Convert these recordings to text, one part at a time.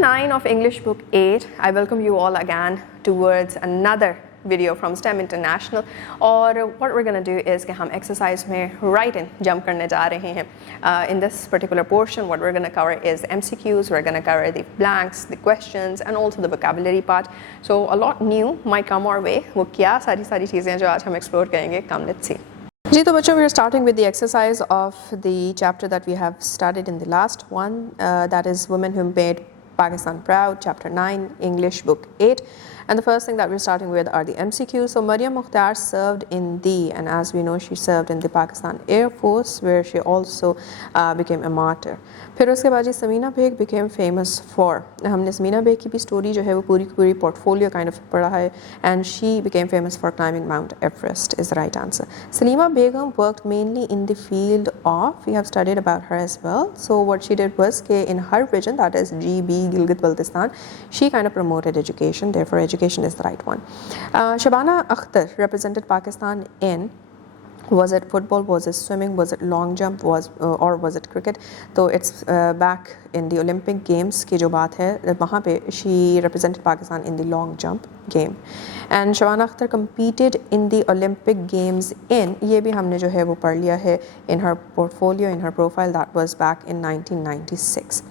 9 of English Book 8. I welcome you all again towards another video from STEM International. और what we're going to do is कि हम exercise में right in jump करने जा रहे हैं. In this particular portion, what we're going to cover is MCQs. We're going to cover the blanks, the questions, and also the vocabulary part. So a lot new might come our way. वो क्या सारी चीज़ें जो आज हम explore करेंगे, come let's see. जी तो बच्चों, we are starting with the exercise of the chapter that we have studied in the last one, that is Women Who Made Pakistan Proud, chapter 9, English book 8. And the first thing that we're starting with are the MCQs. So Maryam Mukhtar served in the, and as we know, she served in the Pakistan Air Force, where she also became a martyr. फिर उसके बाद जी Samina Baig became famous for, हमने समीना बेग की भी story जो है वो पूरी पूरी portfolio kind of पढ़ा है, and she became famous for climbing Mount Everest is the right answer. Salima Begum worked mainly in the field of, we have studied about her as well. So what she did was in her region, that is GB, Gilgit-Baltistan, she kind of promoted education, therefore education is the right one. Shabana Akhtar represented Pakistan in, was it football, was it swimming, was it long jump, or was it cricket? So it's back in the Olympic Games की जो बात है वहाँ पे she represented Pakistan in the long jump game. And Shabana Akhtar competed in the Olympic Games in, ये भी हमने जो है वो पढ़ लिया है in her portfolio, in her profile, that was back in 1996.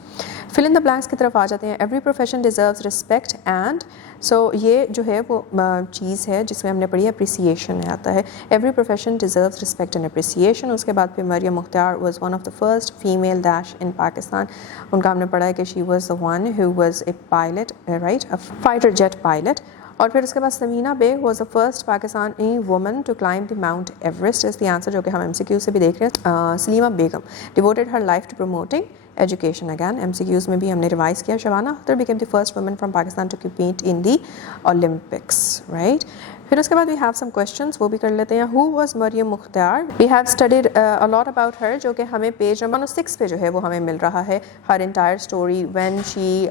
Fill in the blanks की तरफ आ जाते हैं. Every profession deserves respect and, so ये जो है वो चीज़ है जिसमें हमने पढ़ी appreciation में आता है. Every profession deserves respect and appreciation. उसके बाद फिर Maryam Mukhtar was one of the first female dash in Pakistan. उनका हमने पढ़ा है कि she was the one who was a pilot, right, a fighter jet pilot. और फिर उसके बाद Samina Baig was the first Pakistani woman to climb the Mount Everest is the answer, जो कि हम MCQ से भी देख रहे हैं. सलीमा बेगम devoted her life to promoting education. Again MCQs में भी हमने revise किया. Shabana Akhtar became the first woman from Pakistan to compete in the Olympics, right? फिर उसके बाद we have some questions, वो भी कर लेते हैं. Who was Maryam Mukhtar? We have studied a lot about her, जो कि हमें पेज नंबर 6 पे जो है वो हमें मिल रहा है. Her entire story when she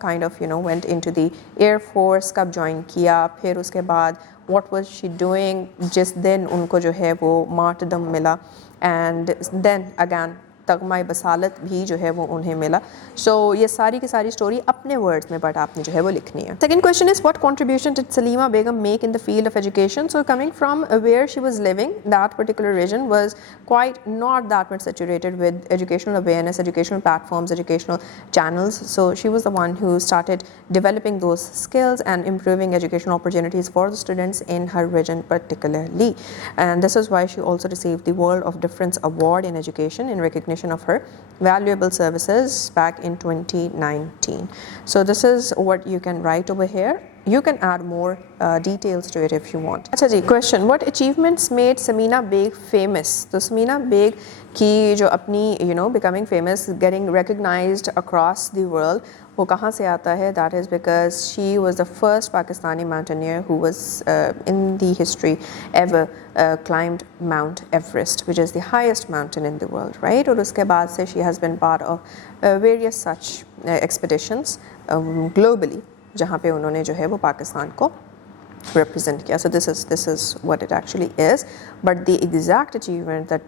kind of went into the Air Force, कब join किया, फिर उसके बाद what was she doing जिस दिन उनको जो है वो martyrdom मिला, and then again तगमा बसालत भी जो है वो उन्हें मिला. सो ये सारी की सारी स्टोरी अपने वर्ड्स में बट आपने जो है वो लिखनी है. Second question is what contribution did Salima Begum make in the field of education. So coming from where she was living, that particular region was quite not that much saturated with educational awareness, educational platforms, educational channels. So she was the one who started developing those skills and improving educational opportunities for the students in her region particularly. And this is why she also received the World of Difference Award in Education in recognition of her valuable services back in 2019. So this is what you can write over here. You can add more details to it if you want. अच्छा जी, question, what achievements made Samina Beg famous? तो Samina Beg की जो अपनी becoming famous, getting recognized across the world, वो कहाँ से आता है? That is because she was the first Pakistani mountaineer who was in the history ever climbed Mount Everest, which is the highest mountain in the world, right? और उसके बाद से she has been part of various such expeditions globally, जहाँ पे उन्होंने जो है वो पाकिस्तान को represent किया. So this is what it actually is. But the exact achievement that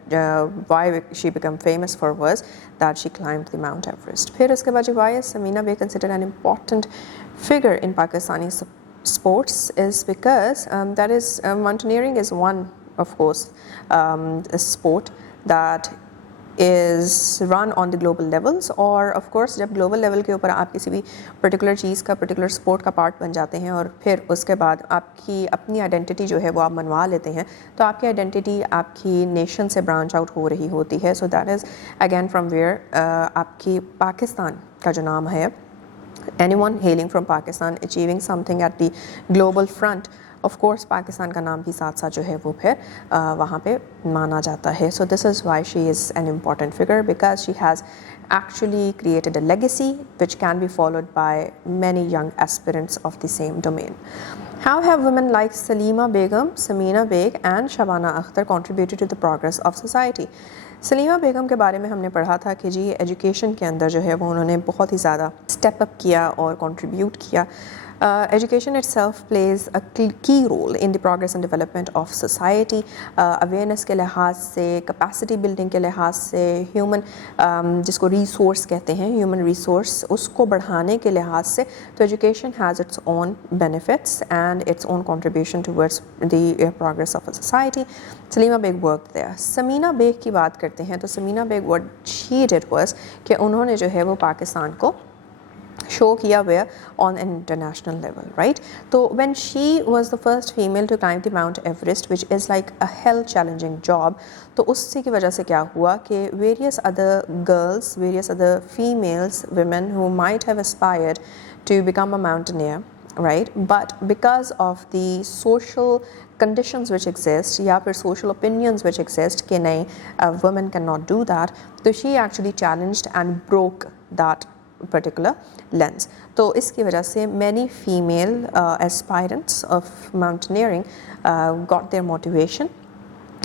why she became famous for was that she climbed the Mount Everest. फिर उसके बाद why is Samina Beg considered an important figure in Pakistani sports is because that is mountaineering is one, of course, a sport that is run on the global levels. और of course जब global level के ऊपर आप किसी भी particular चीज़ का particular sport का part बन जाते हैं और फिर उसके बाद आपकी अपनी identity जो है वो आप मनवा लेते हैं, तो आपकी identity आपकी nation से branch out हो रही होती है. So that is again from where आपकी पाकिस्तान का जो नाम है, anyone hailing from Pakistan achieving something at the global front, of course Pakistan का नाम भी साथ साथ जो है वो फिर वहाँ पे माना जाता है. So this is why she is an important figure, because she has actually created a legacy which can be followed by many young aspirants of the same domain. How have women like Salima Begum, Samina Beg and Shabana Akhtar contributed to the progress of society? Salima बेगम के बारे में हमने पढ़ा था कि जी education के अंदर जो है वो उन्होंने बहुत ही ज़्यादा स्टेप अप किया और कंट्रीब्यूट किया. Education itself plays a key role in the progress and development of society. Awareness के लिहाज से, कैपेसिटी बिल्डिंग के लिहाज से, ह्यूमन जिसको रिसोर्स कहते हैं, ह्यूमन रिसोर्स, उसको बढ़ाने के लिहाज से, तो education has its own benefits and its own contribution towards the progress of a society. Salima Baig work there. Samina Baig की बात करते हैं तो Samina Baig what she did was कि उन्होंने जो है वो पाकिस्तान को शो किया हुआ on an international level, right? So when she was the first female to climb the Mount Everest, which is like a hell challenging job, तो उससे की वजह से क्या हुआ कि various other girls, various other females, women who might have aspired to become a mountaineer, right? But because of the social conditions which exist या फिर social opinions which exist कि नहीं, a woman cannot do that, तो she actually challenged and broke that particular lens. तो इसकी वजह से many female aspirants of mountaineering got their motivation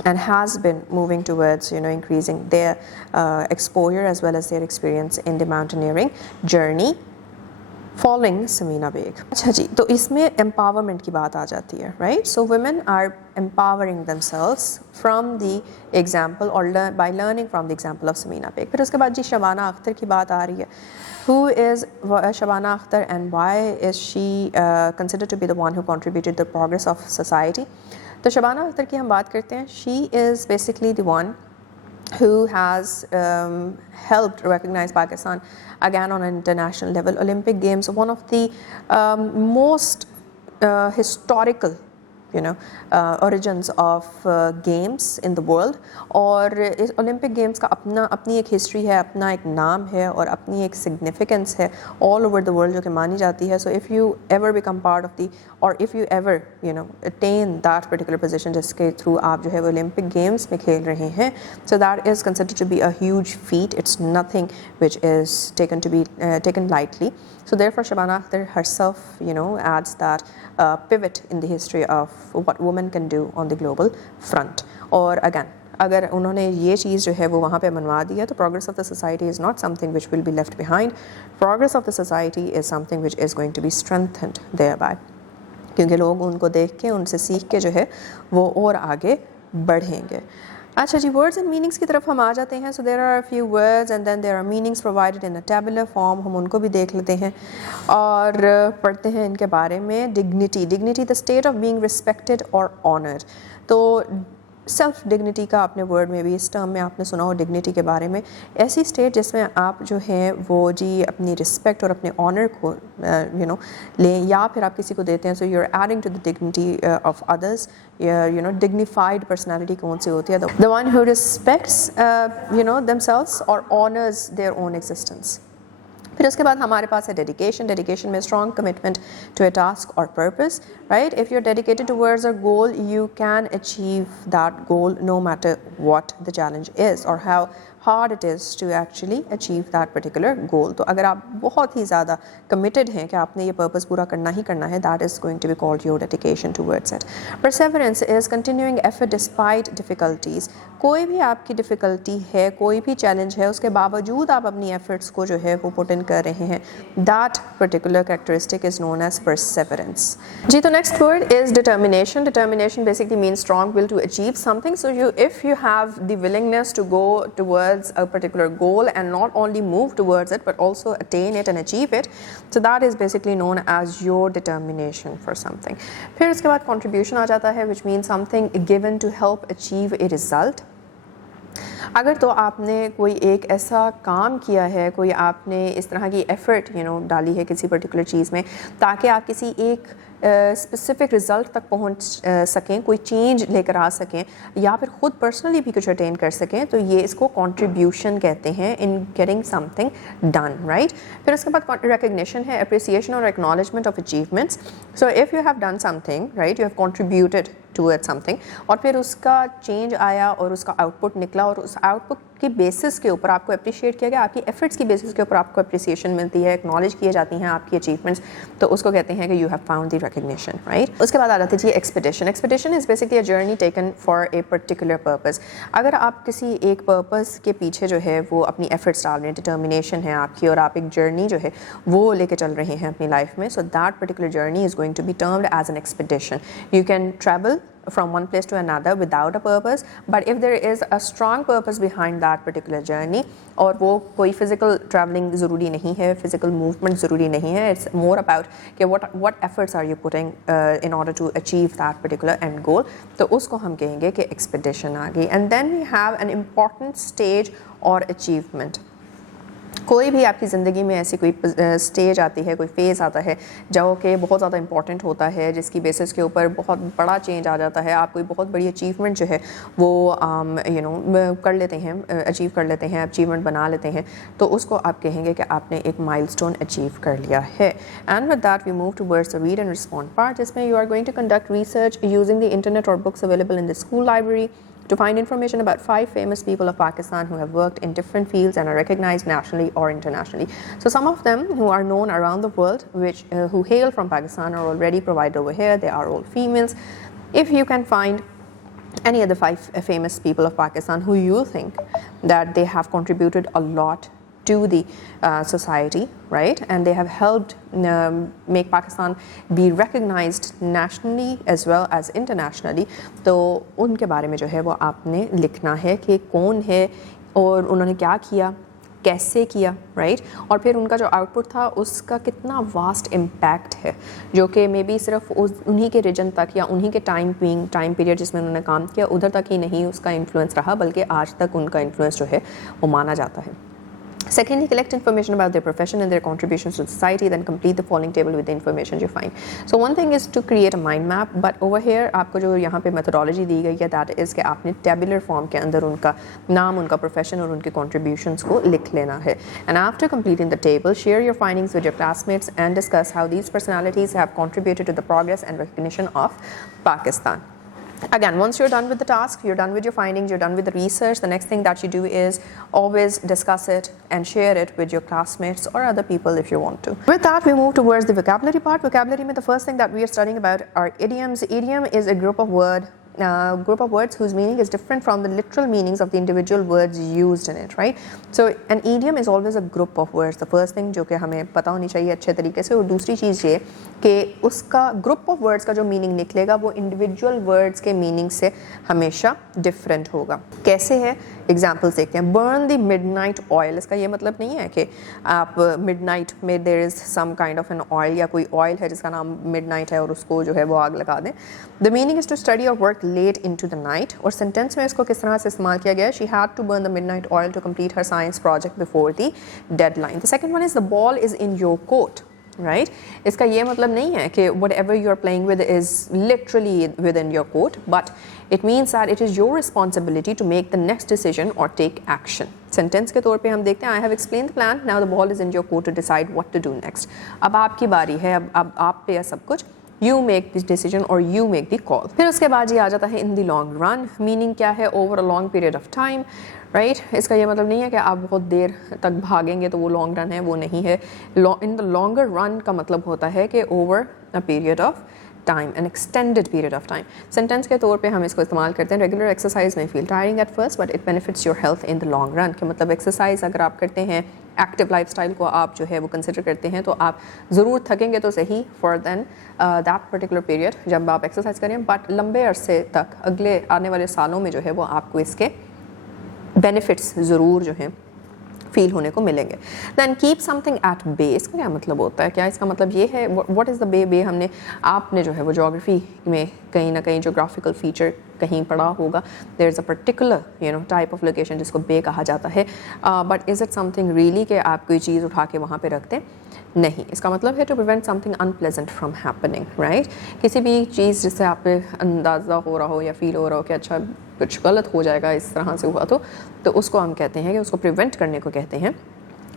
and has been moving towards increasing their exposure as well as their experience in the mountaineering journey following Samina Baig. अच्छा जी, तो इसमें empowerment की बात आ जाती है, right? So women are empowering themselves from the example or by learning from the example of Samina Baig. फिर उसके बाद जी शबाना अख्तर की बात आ रही है. Who is Shabana Akhtar and why is she considered to be the one who contributed the progress of society? तो शबाना अख्तर की हम बात करते हैं. She is basically the one who has helped recognize Pakistan again on an international level. Olympic Games, one of the most historical origins of games in the world. और इस Olympic Games का अपनी एक history है, अपना एक नाम है और अपनी एक significance है all over the world जो कि मानी जाती है. So if you ever become part of the or if you ever attain that particular position जिसके through आप जो है Olympic Games में खेल रहे हैं, so that is considered to be a huge feat. It's nothing which is taken lightly. So therefore Shabana Akhtar herself adds that pivot in the history of what women can do on the global front. और again अगर उन्होंने ये चीज़ जो है वो वहाँ पे मनवा दी है तो progress of the society is not something which will be left behind. Progress of the society is something which is going to be strengthened thereby, क्योंकि लोग उनको देख के उनसे सीख के जो है वो और आगे बढ़ेंगे. अच्छा जी, वर्ड्स एंड मीनिंग्स की तरफ हम आ जाते हैं. So there are a few words and then there are meanings provided in a tabular form. हम उनको भी देख लेते हैं और पढ़ते हैं इनके बारे में. Dignity the state of being respected और ऑनर्ड. तो सेल्फ डिग्निटी का आपने वर्ड में भी, इस टर्म में आपने सुना हो डिग्निटी के बारे में. ऐसी स्टेट जिसमें आप जो हैं वो जी अपनी रिस्पेक्ट और अपने ऑनर को लें या फिर आप किसी को देते हैं. So you are adding to the dignity of others. Dignified personality कौन सी होती है? The one who respects themselves और ऑनर्स देयर ओन एग्जिस्टेंस. फिर उसके बाद हमारे पास है डेडिकेशन में strong commitment to a task और purpose, right? If you are dedicated towards a goal you can achieve that goal no matter what the challenge is और how hard it is to actually achieve that particular goal. तो अगर आप बहुत ही ज़्यादा committed हैं कि आपने ये पर्पस पूरा करना ही करना है, that is going to be called your dedication towards it. Perseverance is continuing effort despite difficulties. कोई भी आपकी डिफ़िकल्टी है, कोई भी चैलेंज है, उसके बावजूद आप अपनी एफर्ट्स को जो है वो पुट इन कर रहे हैं. That particular characteristic is known as perseverance. जी, तो next word is determination. Determination basically means strong will to achieve something. So if you have the willingness to go towards a particular goal and not only move towards it but also attain it and achieve it, so that is basically known as your determination for something. फिर इसके बाद contribution आ जाता है, which means something given to help achieve a result. अगर तो आपने कोई एक ऐसा काम किया है, कोई आपने इस तरह की एफर्ट डाली है किसी पर्टिकुलर चीज़ में ताकि आप किसी एक स्पेसिफिक रिज़ल्ट तक पहुंच सकें, कोई चेंज लेकर आ सकें या फिर ख़ुद पर्सनली भी कुछ अटेन कर सकें, तो ये इसको कंट्रीब्यूशन कहते हैं in getting something done, right? फिर उसके बाद रिकग्निशन है, अप्रिसिएशन और acknowledgement of achievements. So if you have done something, right, you have contributed towards something और फिर उसका चेंज आया और उसका आउटपुट निकला और उस आउटपुट की बेसिस के ऊपर आपको अप्रिशिएट किया गया, आपकी एफर्ट्स की बेसिस के ऊपर आपको अप्रिसिएशन मिलती है, एक्नॉलेज किए जाती हैं आपकी अचीवमेंट्स, तो उसको कहते हैं कि you have found the recognition, right? उसके बाद आ जाती है जी expedition. Expedition is basically a journey taken for a particular purpose. अगर आप किसी एक पर्पस के पीछे जो है वो अपनी एफर्ट्स डाल रहे हैं, डिटर्मिनेशन है आपकी, और आप एक जर्नी जो है वो लेके चल रहे हैं अपनी लाइफ में, so that particular journey is going to be termed as an expedition. You can travel from one place to another without a purpose, but if there is a strong purpose behind that particular journey, और वो कोई physical traveling ज़रूरी नहीं है, physical movement ज़रूरी नहीं है, it's more about कि what efforts are you putting in order to achieve that particular end goal, तो उसको हम कहेंगे कि expedition आ गई. And then we have an important stage or achievement. कोई भी आपकी ज़िंदगी में ऐसी कोई स्टेज आती है, कोई फेज़ आता है जो कि बहुत ज़्यादा इंपॉर्टेंट होता है, जिसकी बेसिस के ऊपर बहुत बड़ा चेंज आ जाता है, आप कोई बहुत बड़ी अचीवमेंट जो है वो कर लेते हैं, अचीव कर लेते हैं, अचीवमेंट बना लेते हैं, तो उसको आप कहेंगे कि आपने एक माइलस्टोन अचीव कर लिया है. And with that we move towards the read and respond part, जिसमें you are going to conduct research using the internet और books available in the school library to find information about 5 famous people of Pakistan who have worked in different fields and are recognized nationally or internationally. So some of them who are known around the world, who hail from Pakistan, are already provided over here. They are all females. If you can find any of the 5 famous people of Pakistan who you think that they have contributed a lot to the society, right, and they have helped make Pakistan be recognized nationally as well as internationally, तो उनके बारे में जो है वो आपने लिखना है कि कौन है और उन्होंने क्या किया, कैसे किया, राइट, और फिर उनका जो आउटपुट था उसका कितना वास्ट इम्पैक्ट है, जो कि मे बी सिर्फ उन्हीं के रीजन तक या उन्हीं के टाइम पीरियड जिसमें उन्होंने काम किया उधर तक ही नहीं उसका इन्फ्लुएंस रहा, बल्कि आज तक उनका इन्फ्लुएंस जो है वो माना जाता है. Secondly, collect information about their profession and their contributions to society, then complete the following table with the information you find. So one thing is to create a mind map, but over here आपको जो यहाँ पे methodology दी गई है that is कि आपने tabular form के अंदर उनका नाम, उनका profession और उनके contributions को लिख लेना है. And after completing the table, share your findings with your classmates and discuss how these personalities have contributed to the progress and recognition of Pakistan. Again, once you're done with the task, you're done with your findings, you're done with the research, the next thing that you do is always discuss it and share it with your classmates or other people if you want to. With that, we move towards the vocabulary part. Vocabulary mein the first thing that we are studying about are idioms. Idiom is a group of words whose meaning is different from the literal meanings of the individual words used in it, right? So an idiom is always a group of words. The first thing जो कि हमें पता होनी चाहिए अच्छे तरीके से, और दूसरी चीज़ ये कि उसका ग्रुप ऑफ वर्ड्स का जो मीनिंग निकलेगा वो इंडिविजुअल वर्ड्स के मीनिंग से हमेशा डिफरेंट होगा. कैसे है, एग्जाम्पल्स देखते हैं. बर्न द मिडनाइट ऑयल, इसका ये मतलब नहीं है कि आप मिडनाइट में there is some kind of an oil या कोई ऑयल है जिसका नाम मिडनाइट है और उसको जो है वो आग लगा दें. The meaning is to study और work late into the night. और सेंटेंस में इसको किस तरह से इस्तेमाल किया गया है, she had to burn the midnight oil to complete her science project before the deadline. The second one is the ball is in your court, right. इसका ये मतलब नहीं है कि whatever you are playing with is literally within your court, but it means that it is your responsibility to make the next decision or take action. Sentence के तौर पे हम देखते हैं, I have explained the plan, now the ball is in your court to decide what to do next. अब आपकी बारी है, अब आप पे है सब कुछ. You make this decision or you make the call. फिर उसके बाद ये आ जाता है in the long run. Meaning क्या है, over a long period of time, right. इसका ये मतलब नहीं है कि आप बहुत देर तक भागेंगे तो वो लॉन्ग रन है, वो नहीं है. इन द लॉन्गर रन का मतलब होता है कि over a period of time, N extended period of time. Sentence के तौर पे हम इसको इस्तेमाल करते हैं. रेगुलर एक्सरसाइज में feel tiring at first but it benefits your health in the long run. के मतलब एक्सरसाइज अगर आप करते हैं, एक्टिव लाइफस्टाइल को आप जो है वो कंसिडर करते हैं, तो आप ज़रूर थकेंगे तो सही for then that particular period जब आप एक्सरसाइज करें, बट लंबे अरसे तक अगले आने वाले सालों में जो है वो आपको इसके बेनिफिट्स ज़रूर जो हैं फील होने को मिलेंगे. Then keep something at bay, इसका क्या मतलब होता है, क्या इसका मतलब ये है, व्हाट इज़ द बे आपने जो है वो जोग्राफी में कहीं ना कहीं जोग्राफिकल फीचर कहीं पढ़ा होगा. There is a particular type of location जिसको बे कहा जाता है, but is it something really कि आप कोई चीज़ उठा के वहाँ पे रख दें, नहीं. इसका मतलब है to prevent something unpleasant from happening, right. किसी भी चीज़ जिससे आप पे अंदाज़ा हो रहा हो या फील हो रहा हो कि अच्छा कुछ गलत हो जाएगा, इस तरह से हुआ तो उसको हम कहते हैं कि उसको प्रिवेंट करने को कहते हैं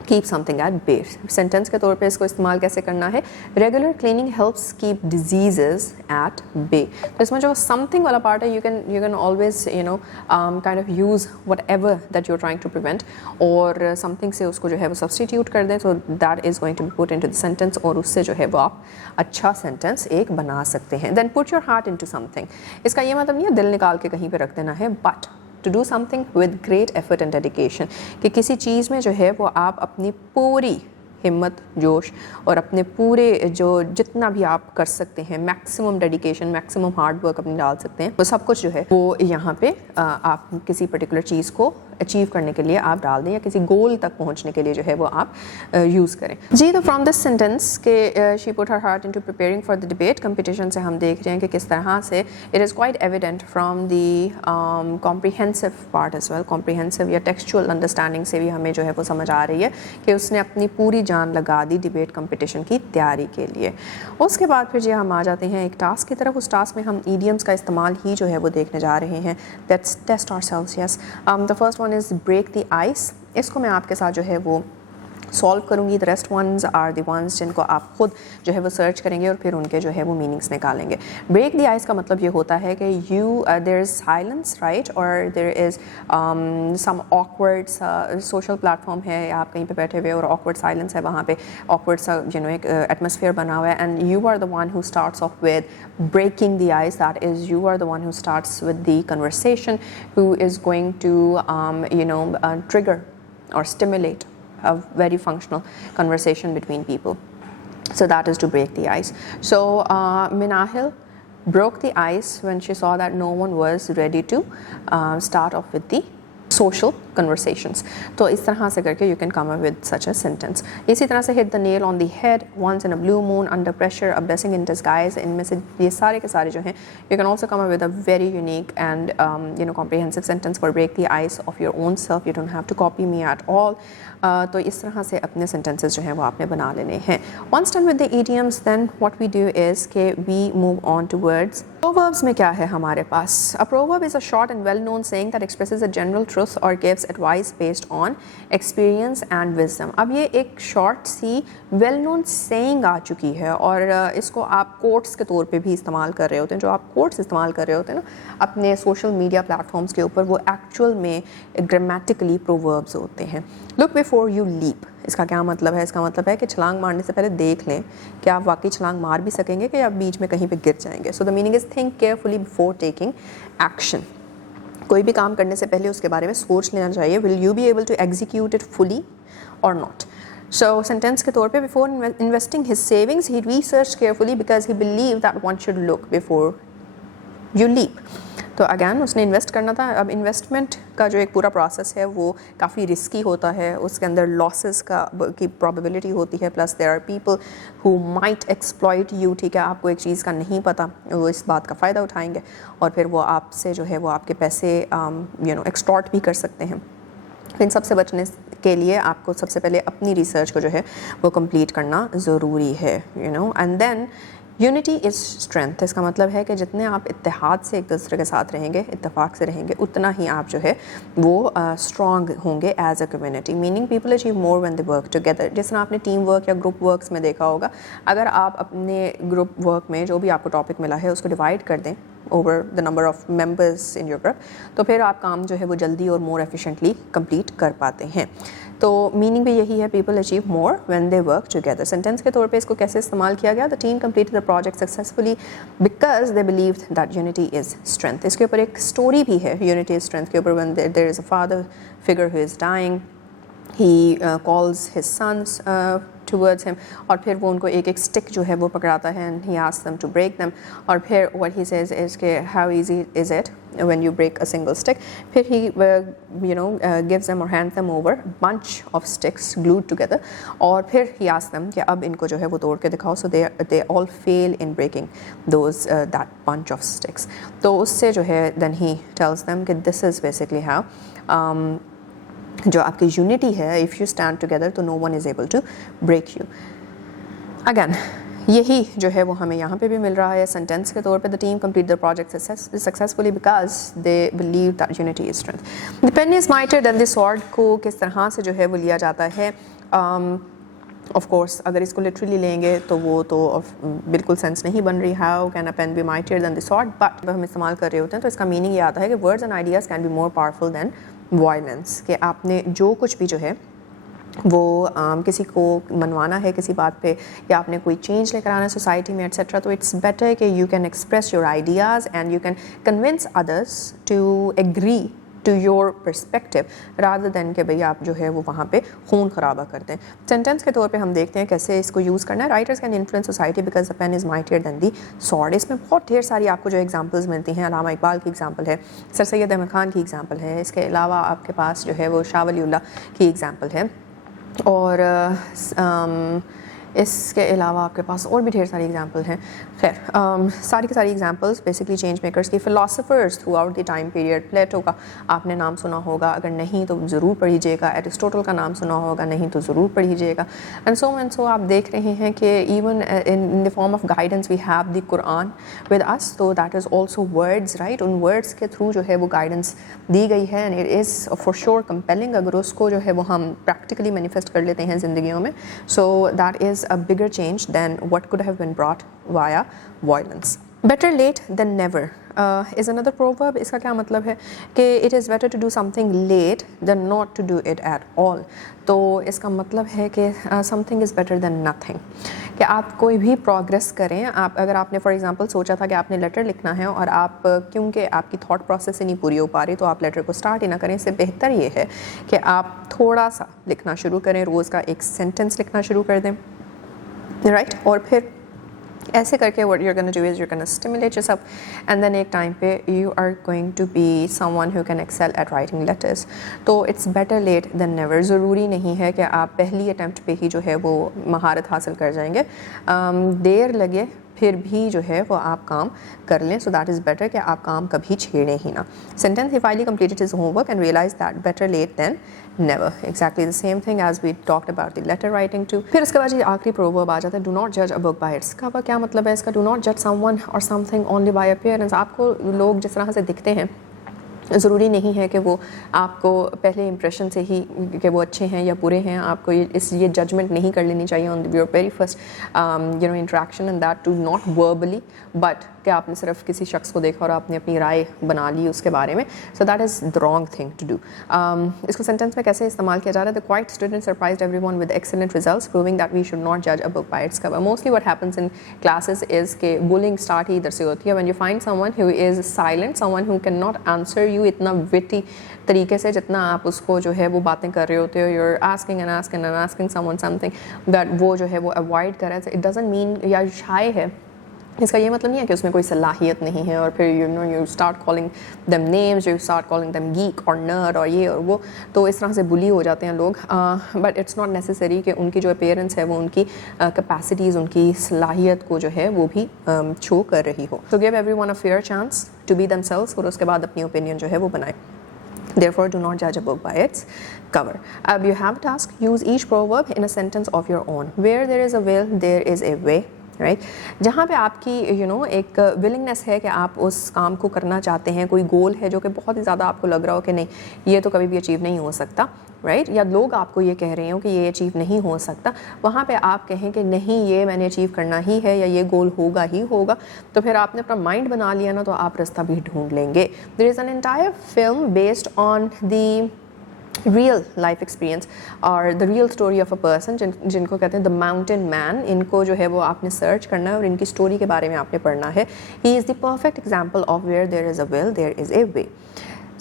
keep something at bay. Sentence के तौर पे इसको इस्तेमाल कैसे करना है, regular cleaning helps keep diseases at bay. तो इसमें जो समथिंग वाला पार्ट है, you can always kind of use whatever that you are trying to prevent, और समथिंग से उसको जो है वो सब्सटीट्यूट कर दें, तो that is going to be put into the sentence, और उससे जो है वो आप अच्छा सेंटेंस एक बना सकते हैं। Then put your heart into something, इसका ये मतलब नहीं है दिल निकाल के कहीं पे रख देना है, but to do something with great effort and dedication, कि किसी चीज़ में जो है वो आप अपनी पूरी हिम्मत, जोश और अपने पूरे जो जितना भी आप कर सकते हैं, maximum dedication, maximum hard work अपनी डाल सकते हैं, वो सब कुछ जो है वो यहाँ पे आप किसी पर्टिकुलर चीज़ को अचीव करने के लिए आप डाल दें, या किसी गोल तक पहुँचने के लिए जो है वो आप यूज़ करें। जी, तो फ्रॉम दिस सेंटेंस के she put her heart into preparing for the debate competition से हम देख रहे हैं कि किस तरह से it is quite evident from the comprehensive part as well, comprehensive या टेक्सचुअल अंडरस्टैंडिंग से भी हमें जो है वो समझ आ रही है कि उसने अपनी पूरी जान लगा दी डिबेट कंपटीशन की तैयारी के लिए। उसके बाद फिर जी हम आ जाते हैं एक टास्क की तरफ। उस टास्क में हम ईडियम्स का इस्तेमाल ही जो है वो देखने जा रहे हैं। Let's test ourselves. Yes, the first one is break the ice. इसको मैं आपके साथ जो है वो सॉल्व करूँगी। The rest ones are the ones जिनको आप खुद जो है वो सर्च करेंगे और फिर उनके जो है वो मीनिंग्स निकालेंगे। ब्रेक द आइस का मतलब ये होता है कि देयर इज़ साइलेंस, राइट, और there is some awkward social platform है, आप कहीं पे बैठे हुए और ऑकवर्ड साइलेंस है, वहाँ पे ऑकवर्ड सा एक एटमोसफियर बना हुआ है, and you are the one who starts off with breaking the ice, that is you are the one who starts with the conversation, who is going to trigger or stimulate a very functional conversation between people. So that is to break the ice. So Minahil broke the ice when she saw that no one was ready to start off with the social conversations. तो इस तरह से करके you can come up with such a sentence. इसी तरह से hit the nail on the head, once in a blue moon, under pressure, a blessing in disguise. इनमें से ये सारे के सारे जो हैं, you can also come up with a very unique and comprehensive sentence for break the ice of your own self. You don't have to copy me at all. तो इस तरह से अपने sentences जो हैं वो आपने बना लेने हैं. Once done with the idioms, then what we do is कि we move on to words. Proverbs में क्या है हमारे पास? A proverb is a short and well-known saying that expresses a general truth or gives advice based on experience and wisdom. अब ये एक short सी well-known saying आ चुकी है, और इसको आप quotes के तौर पे भी इस्तेमाल कर रहे होते हैं। जो आप quotes इस्तेमाल कर रहे होते हैं ना अपने social media platforms के ऊपर, वो actual में grammatically proverbs होते हैं। Look before you leap. इसका क्या मतलब है? इसका मतलब है कि छलांग मारने से पहले देख लें कि आप वाकई छलांग मार भी सकेंगे कि आप बीच में कहीं पे गिर जाएंगे। So the meaning is think carefully before taking action. कोई भी काम करने से पहले उसके बारे में सोच लेना चाहिए। Will you be able to execute it fully और नॉट। सो सेंटेंस के तौर पे before investing his savings he research carefully because he believe that one should look before you leap. तो अगैन उसने इन्वेस्ट करना था। अब इन्वेस्टमेंट का जो एक पूरा प्रोसेस है वो काफ़ी रिस्की होता है, उसके अंदर लॉसेस की प्रोबेबिलिटी होती है, plus there are people who might exploit you. ठीक है, आपको एक चीज़ का नहीं पता, वो इस बात का फ़ायदा उठाएंगे और फिर वो आपसे जो है वो आपके पैसे एक्सटॉर्ट भी कर सकते हैं। इन सब से बचने के लिए आपको सबसे पहले अपनी रिसर्च को जो है वो कंप्लीट करना ज़रूरी है, and than unity is strength. इसका मतलब है कि जितने आप इत्तेहाद से एक दूसरे के साथ रहेंगे, इत्तेफाक से रहेंगे, उतना ही आप जो है वो स्ट्रॉन्ग होंगे as a community. Meaning people achieve more when they work together. जिस तरह आपने टीम वर्क या ग्रुप वर्क्स में देखा होगा, अगर आप अपने ग्रुप वर्क में जो भी आपको टॉपिक मिला है उसको डिवाइड कर दें over the number of members in your group, तो फिर आप काम जो है वो जल्दी और मोर एफिशिएंटली कंप्लीट कर पाते हैं। तो मीनिंग भी यही है, people achieve more when they work together. Sentence के तौर पे इसको कैसे इस्तेमाल किया गया? The team completed the project successfully because they believed that unity is strength. इसके ऊपर एक स्टोरी भी है यूनिटी इज़ स्ट्रेंथ के ऊपर। When there is a father figure who is dying, he calls his sons towards him, और फिर वो उनको एक एक स्टिक जो है वो पकड़ाता है, and he asks them to break them, और फिर what he says is कि how easy is it when you break a single stick. फिर he gives them or hands them over bunch of sticks glued together, और फिर he asks them कि अब इनको जो है वो तोड़ के दिखाओ। so they all fail in breaking those that bunch of sticks. तो उससे जो है then he tells them कि this is basically how जो आपकी यूनिटी है, इफ़ यू स्टैंड टुगेदर तो no one is able to break you. Again यही जो है वो हमें यहाँ पे भी मिल रहा है सेंटेंस के तौर पे। The team complete the project successfully because they believe that unity is strength. The pen is mightier than the sword को किस तरह से जो है वो लिया जाता है? ऑफ कोर्स अगर इसको लिटरली लेंगे तो वो तो बिल्कुल सेंस नहीं बन रही। How can a pen be mightier than the sword, but जब हम इस्तेमाल कर रहे होते हैं तो इसका मीनिंग ये आता है कि words and ideas can be more powerful then violence. कि आपने जो कुछ भी जो है वो किसी को मनवाना है किसी बात पे, या आपने कोई चेंज लेकर आना है सोसाइटी में एट्सेट्रा, तो इट्स बेटर कि you can express your ideas and you can convince others to agree to your perspective rather than कि भाई आप जो है वो वहाँ पे खून खराबा कर दें। सेंटेंस के तौर पे हम देखते हैं कैसे इसको यूज़ करना है। Writers can influence society because the pen is mightier than the sword. इसमें बहुत ढेर सारी आपको जो एग्जांपल्स मिलती हैं। अल्लामा इकबाल की एग्जांपल है, सर सैयद अहमद खान की एग्जांपल है, इसके अलावा आपके पास जो है वो शाह वलीउल्लाह की एग्जांपल है, और इसके अलावा आपके पास और भी ढेर सारी एग्जांपल हैं। खैर सारी की सारी एग्जांपल्स बेसिकली चेंज मेकर्स की। Philosophers throughout the time period, Plato का आपने नाम सुना होगा, अगर नहीं तो ज़रूर पढ़िएगा। एरिस्टोटल का नाम सुना होगा, नहीं तो ज़रूर पढ़िएगा। एंड सो आप देख रहे हैं कि even in the form of guidance we have the Quran with us, तो that is also words, right. उन वर्ड्स के थ्रू जो है वो गाइडेंस दी गई है and it is for sure compelling अगर उसको जो है वो हम प्रैक्टिकली मैनिफेस्ट कर लेते हैं ज़िंदगियों में। So that is a bigger change than what could have been brought via violence. Better late than never is another proverb. इसका क्या मतलब है कि it is better to do something late than not to do it at all. तो इसका मतलब है कि something is better than nothing. कि आप कोई भी प्रोग्रेस करें, आप अगर आपने फॉर एग्जांपल सोचा था कि आपने लेटर लिखना है और आप क्योंकि आपकी थॉट प्रोसेस से नहीं पूरी हो पा रही तो आप लेटर को स्टार्ट ही ना करें। इससे बेहतर ये है कि आप थोड़ा सा लिखना शुरू करें, रोज़ का एक सेंटेंस लिखना शुरू कर दें, राइट। और फिर ऐसे करके what you're going to do is you're going to stimulate yourself and then एक टाइम पे you are going to be someone who can excel at writing letters. तो it's better late than never. ज़रूरी नहीं है कि आप पहली attempt पे ही जो है वो महारत हासिल कर जाएंगे, देर लगे फिर भी जो है वो आप काम कर लें। सो दैट इज़ बेटर कि आप काम कभी छेड़ें ही ना। Sentence he finally completed his homework and realize that better late than never. Exactly the same thing as we talked about the letter writing too. फिर उसके बाद ये आखिरी प्रोवर्ब आ जाता है, डू नॉट जज a book by its cover. क्या मतलब है इसका? डू नॉट जज समवन और समथिंग ओनली बाय अपीयरेंस। आपको लोग जिस तरह से दिखते हैं ज़रूरी नहीं है कि वो आपको पहले इंप्रेशन से ही कि वो अच्छे हैं या बुरे हैं। आपको ये जजमेंट नहीं कर लेनी चाहिए on your very first interaction and that too not verbally, but कि आपने सिर्फ किसी शख्स को देखा और आपने अपनी राय बना ली उसके बारे में। So that is the wrong thing to do. इसको सेंटेंस में कैसे इस्तेमाल किया जा रहा है? The quiet student surprised everyone with excellent results proving that we should not जज a book by its cover. Mostly what happens in classes is के बुलिंग स्टार्ट ही इधर से होती है। When you find someone who is silent, someone who can not answer you इतना witty तरीके से जितना आप उसको जो है वो बातें कर रहे होते हो, you are asking and asking and asking someone something that वो जो है वो अवॉइड कर रहा है। इट डजंट मीन या शाय है, इसका ये मतलब नहीं है कि उसमें कोई सलाहियत नहीं है और फिर you start calling them names, you start calling them geek और नर्ड और ये और वो, तो इस तरह से बुली हो जाते हैं लोग। बट इट्स नॉट नेसेसरी कि उनकी जो अपीयरेंस है वो उनकी कैपेसिटीज़, उनकी सलाहियत को जो है वो भी शो कर रही हो। तो give everyone a fair chance to be themselves और उसके बाद अपनी ओपिनियन जो है वो बनाए। Therefore, do not judge a book by its cover. You have a task. Use each proverb in a sentence of your own. Where there is a will, there is a way. Right जहाँ पे आपकी एक willingness है कि आप उस काम को करना चाहते हैं, कोई गोल है जो कि बहुत ही ज़्यादा आपको लग रहा हो कि नहीं ये तो कभी भी अचीव नहीं हो सकता, राइट, या लोग आपको ये कह रहे हो कि ये अचीव नहीं हो सकता, वहाँ पे आप कहें कि नहीं ये मैंने अचीव करना ही है या ये गोल होगा ही होगा, तो फिर आपने अपना माइंड बना लिया ना, तो आप रास्ता भी ढूंढ लेंगे। There is an entire film based on the real life experience और the real story of a person जिनको कहते हैं द माउंटेन मैन। इनको जो है वो आपने सर्च करना है और इनकी स्टोरी के बारे में आपने पढ़ना है। He is the perfect example of where there is a will there is a way.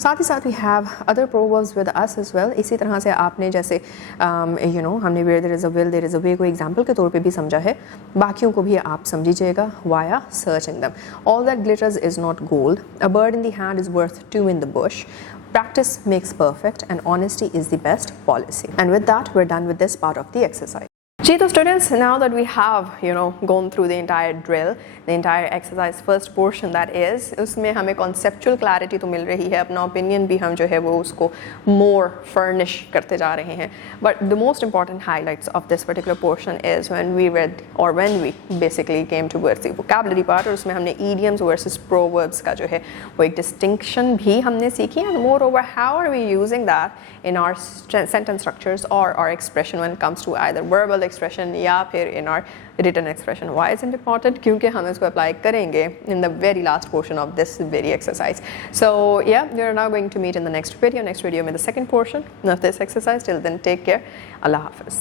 साथ ही साथ we have other proverbs with us as well. इसी तरह से आपने जैसे हमने where there is a will there is a way को एग्जाम्पल के तौर पे भी समझा है, बाकियों को भी आप समझिएगा via searching them. All that glitters is not gold, a bird in the hand is worth two in the bush, practice makes perfect and honesty is the best policy. And with that we're done with this part of the exercise. जी तो students, now that we have gone through the entire drill, the entire exercise first portion that is, उसमें हमें conceptual clarity तो मिल रही है, अपना opinion भी हम जो है वो उसको more furnish करते जा रहे हैं. But the most important highlights of this particular portion is when we read or when we basically came towards the vocabulary part, और उसमें हमने idioms versus proverbs का जो है वो एक distinction भी हमने सीखी, and moreover how are we using that in our sentence structures or our expression when it comes to either verbal expression या फिर in our written expression. Why is it important? क्योंकि हम इसको apply करेंगे in the very last portion of this very exercise. So yeah, we are now going to meet in the next video. Next video में the second portion of this exercise. Till then, take care. Allah Hafiz.